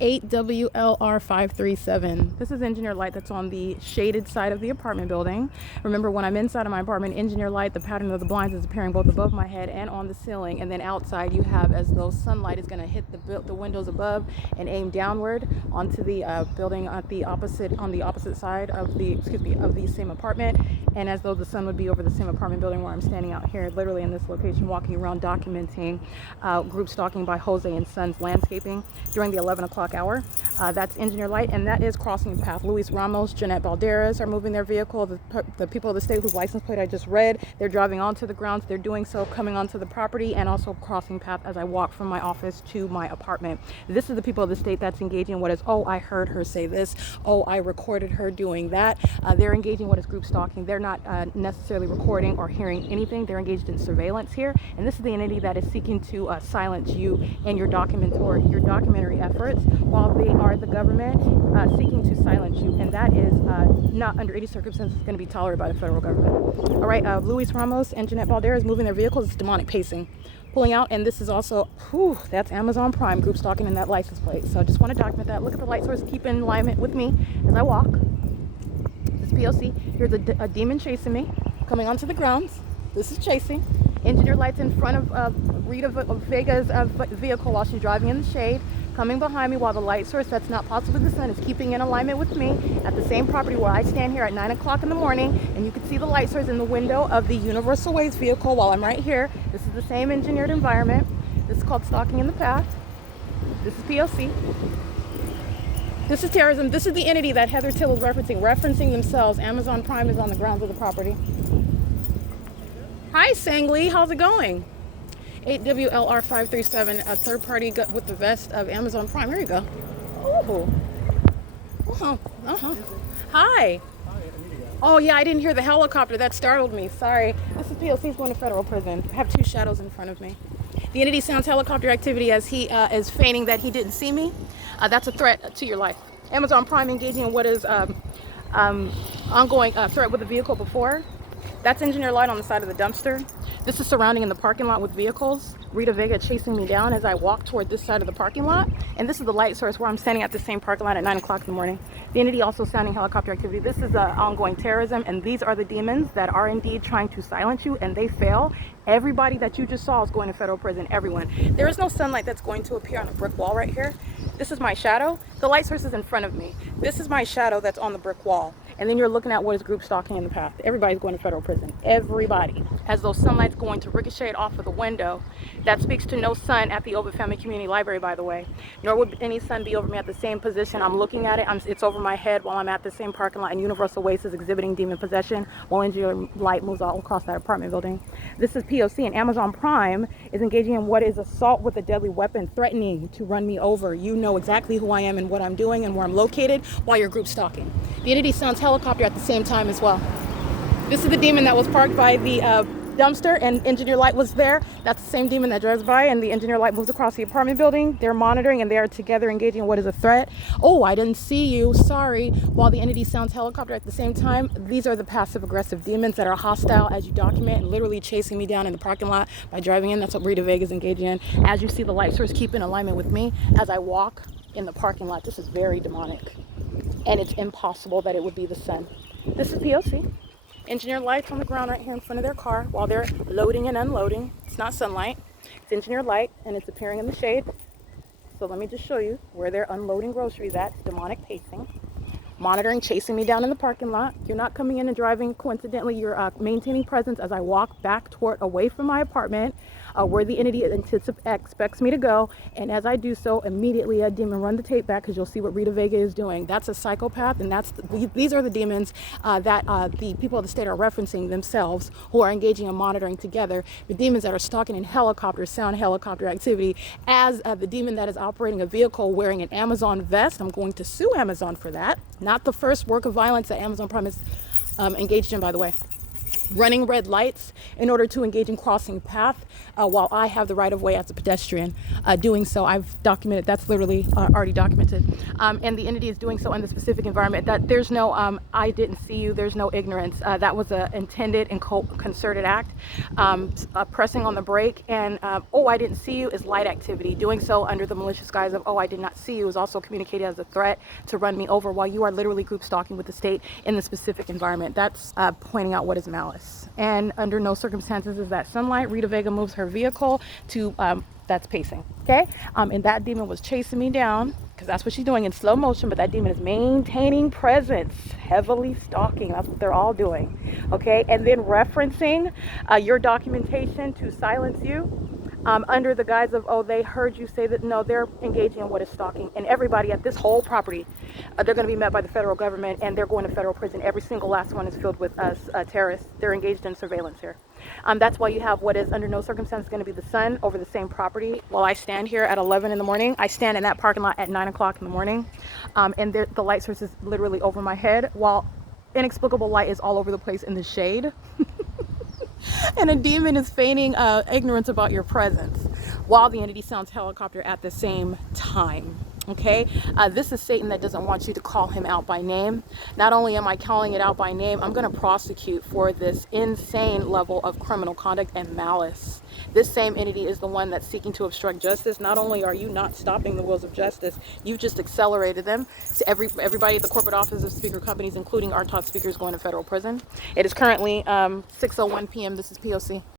8WLR537. This is engineer light that's on the shaded side of the apartment building. Remember, when I'm inside of my apartment, engineer light, the pattern of the blinds is appearing both above my head and on the ceiling, and then outside you have as though sunlight is going to hit the windows above and aim downward onto the building on the opposite side of the same apartment, and as though the sun would be over the same apartment building where I'm standing out here, literally in this location, walking around documenting group stalking by Jose and Sons Landscaping during the 11 o'clock hour. That's engineer light, and that is crossing the path. Luis Ramos, Jeanette Balderas are moving their vehicle. The people of the state whose license plate I just read, they're driving onto the grounds. They're doing so coming onto the property and also crossing path as I walk from my office to my apartment. This is the people of the state that's engaging in what is, oh, I heard her say this, oh, I recorded her doing that. They're engaging in what is group stalking. They're not necessarily recording or hearing anything. They're engaged in surveillance here, and this is the entity that is seeking to silence you and your documentary efforts, while they are the government seeking to silence you, and that is not under any circumstances going to be tolerated by the federal government. All right, Luis Ramos and Jeanette Balderas moving their vehicles. It's demonic pacing, pulling out, and this is also, that's Amazon Prime group stalking in that license plate. So I just want to document that. Look at the light source, keep in alignment with me as I walk. This P.O.C. Here's a demon chasing me, coming onto the grounds. This is chasing. Engineer lights in front of Rita Vega's vehicle while she's driving in the shade. Coming behind me while the light source, that's not possibly the sun, is keeping in alignment with me at the same property where I stand here at 9 o'clock in the morning, and you can see the light source in the window of the Universal Ways vehicle while I'm right here. This is the same engineered environment. This is called stalking in the path. This is P.O.C. This is terrorism. This is the entity that Heather Till is referencing themselves. Amazon Prime is on the grounds of the property. Hi, Sangli. How's it going? 8WLR537, a third party with the vest of Amazon Prime. Here you go. Hi. Oh, yeah, I didn't hear the helicopter. That startled me. Sorry. This is P.O.C.'s going to federal prison. I have two shadows in front of me. The entity sounds helicopter activity as he is feigning that he didn't see me. That's a threat to your life. Amazon Prime engaging in what is ongoing threat with a vehicle before. That's engineer light on the side of the dumpster. This is surrounding in the parking lot with vehicles. Rita Vega chasing me down as I walk toward this side of the parking lot. And this is the light source where I'm standing at the same parking lot at 9 o'clock in the morning. The entity also sounding helicopter activity. This is ongoing terrorism, and these are the demons that are indeed trying to silence you, and they fail. Everybody that you just saw is going to federal prison, everyone. There is no sunlight that's going to appear on a brick wall right here. This is my shadow. The light source is in front of me. This is my shadow that's on the brick wall. And then you're looking at what is group stalking in the path. Everybody's going to federal prison. Everybody. As though sunlight's going to ricochet off of the window. That speaks to no sun at the Ovid Family Community Library, by the way. Nor would any sun be over me at the same position. I'm looking at it. It's over my head while I'm at the same parking lot. And Universal Waste is exhibiting demon possession while engineer light moves all across that apartment building. This is P.O.C. and Amazon Prime is engaging in what is assault with a deadly weapon, threatening to run me over. You know exactly who I am and what I'm doing and where I'm located while you're group stalking. The entity sounds helicopter at the same time as well. This is the demon that was parked by the dumpster, and engineer light was there. That's the same demon that drives by, and the engineer light moves across the apartment building. They're monitoring, and they are together engaging in what is a threat. Oh, I didn't see you, sorry. While the entity sounds helicopter at the same time, these are the passive aggressive demons that are hostile as you document and literally chasing me down in the parking lot by driving in. That's what Rita Vega is engaging in. As you see the light source keep in alignment with me as I walk in the parking lot. This is very demonic, and it's impossible that it would be the sun. This is P.O.C. Engineer lights on the ground right here in front of their car while they're loading and unloading. It's not sunlight, it's engineer light, and it's appearing in the shade. So let me just show you where they're unloading groceries at. Demonic pacing. Monitoring, chasing me down in the parking lot. You're not coming in and driving coincidentally. You're maintaining presence as I walk back away from my apartment where the entity expects me to go. And as I do so, immediately a demon run the tape back because you'll see what Rita Vega is doing. That's a psychopath, and these are the demons that the people of the state are referencing themselves, who are engaging in monitoring together. The demons that are stalking in helicopters, sound helicopter activity, as the demon that is operating a vehicle wearing an Amazon vest. I'm going to sue Amazon for that. Not the first work of violence that Amazon Prime is engaged in, by the way. running red lights in order to engage in crossing path while I have the right of way as a pedestrian. Doing so, I've documented, that's literally already documented. And the entity is doing so in the specific environment. That there's no, I didn't see you, there's no ignorance. That was an intended and concerted act. Pressing on the brake and, oh, I didn't see you is light activity. Doing so under the malicious guise of, oh, I did not see you is also communicated as a threat to run me over while you are literally group stalking with the state in the specific environment. That's pointing out what is malice. And under no circumstances is that sunlight. Rita Vega moves her vehicle to, that's pacing, okay? And that demon was chasing me down, because that's what she's doing in slow motion, but that demon is maintaining presence, heavily stalking. That's what they're all doing, okay? And then referencing your documentation to silence you. Under the guise of, oh, they heard you say that. No, they're engaging in what is stalking. And everybody at this whole property, they're going to be met by the federal government, and they're going to federal prison. Every single last one is filled with us terrorists. They're engaged in surveillance here. That's why you have what is under no circumstance going to be the sun over the same property. While I stand here at 11 in the morning, I stand in that parking lot at 9 o'clock in the morning. And the light source is literally over my head, while inexplicable light is all over the place in the shade. And a demon is feigning ignorance about your presence while the entity sounds helicopter at the same time. Okay, this is Satan that doesn't want you to call him out by name. Not only am I calling it out by name, I'm going to prosecute for this insane level of criminal conduct and malice. This same entity is the one that's seeking to obstruct justice. Not only are you not stopping the wheels of justice, you've just accelerated them. So everybody at the corporate office of speaker companies, including our top speakers, going to federal prison. It is currently 6:01 p.m. This is P.O.C.